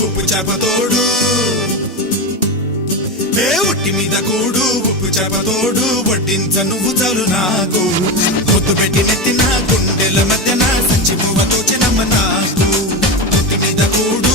ఉప్పు చేపతోడు ఏ ఒట్టి మీద కూడు ఉప్పు చేపతోడు వడ్డించ నువ్వు చాలు నాకు పొద్దు పెట్టి నెత్తిన గుండెల మధ్యన సంచి పువ్వ తోచినమ్మ నాకు ఒట్టి మీద కూడు